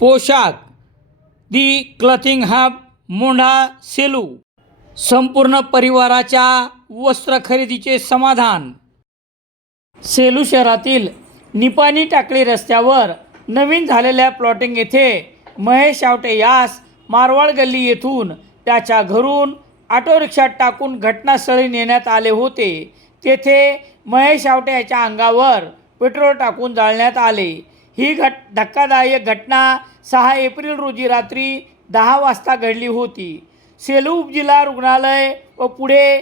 पोशाख. The clothing hub Mondha Selu. संपूर्ण परिवाराच्या वस्त्र खरेदीचे समाधान. सेलू शहरातील निपाणी टाकळी रस्त्यावर नवीन झालेल्या प्लॉटिंग येथे महेश आवटे यास मारवाड गल्ली येथून त्याच्या घरून ऑटो रिक्षात टाकून घटनास्थळी नेण्यात आले होते. तेथे महेश आवटे याच्या अंगावर पेट्रोल टाकून जाळण्यात आले. ही घट धक्कादायक घटना सहा एप्रिल रोजी रात्री दहा वाजता घडली होती. सेलू उपजिल्हा रुग्णालय व पुढे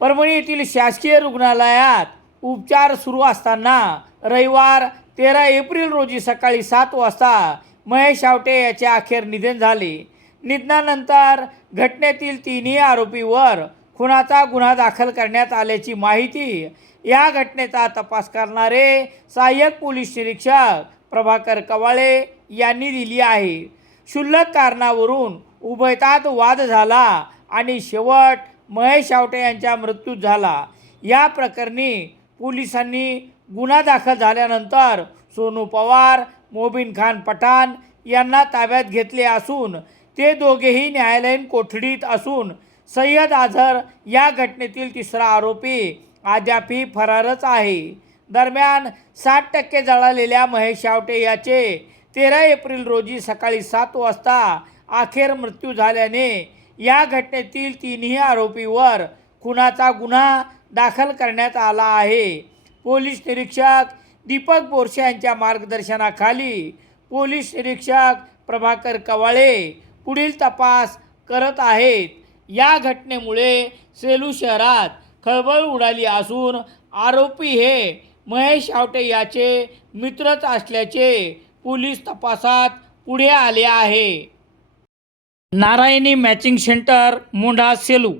परभणी येथील शासकीय रुग्णालयात उपचार सुरू असताना रविवार तेरा एप्रिल रोजी सकाळी सात वाजता महेश आवटे याचे अखेर निधन झाले. निधनानंतर घटनेतील तिन्ही आरोपीवर खुनाचा गुन्हा दाखल करण्यात आल्याची माहिती या घटनेचा तपास करणारे सहाय्यक पोलीस निरीक्षक प्रभाकर कवाळे यांनी दिली आहे. क्षुल्लक कारणावरून उभयतात वाद झाला आणि शेवट महेश आवटे यांचा मृत्यू झाला. या प्रकरणी पोलिसांनी गुन्हा दाखल झाल्यानंतर सोनू पवार मोबिन खान पठाण यांना ताब्यात घेतले असून ते दोघेही न्यायालयीन कोठडीत असून सय्यद आझर या घटनेतील तिसरा आरोपी अद्यापही फरारच आहे. दरम्यान साठ टक्के जळालेल्या महेश शावटे याचे तेरा एप्रिल रोजी सकाळी सात वाजता अखेर मृत्यू झाल्याने या घटनेतील तिन्ही आरोपीवर खुनाचा गुन्हा दाखल करण्यात आला आहे. पोलीस निरीक्षक दीपक बोरसे यांच्या मार्गदर्शनाखाली पोलीस निरीक्षक प्रभाकर कवाळे पुढील तपास करत आहेत. या घटनेमुळे सेलू शहरात खळबळ उडाली असून आरोपी हे महेश आवटे याचे मित्रच असल्याचे पोलीस तपासात पुढे आले आहे. Narayani matching centre Mundha Selu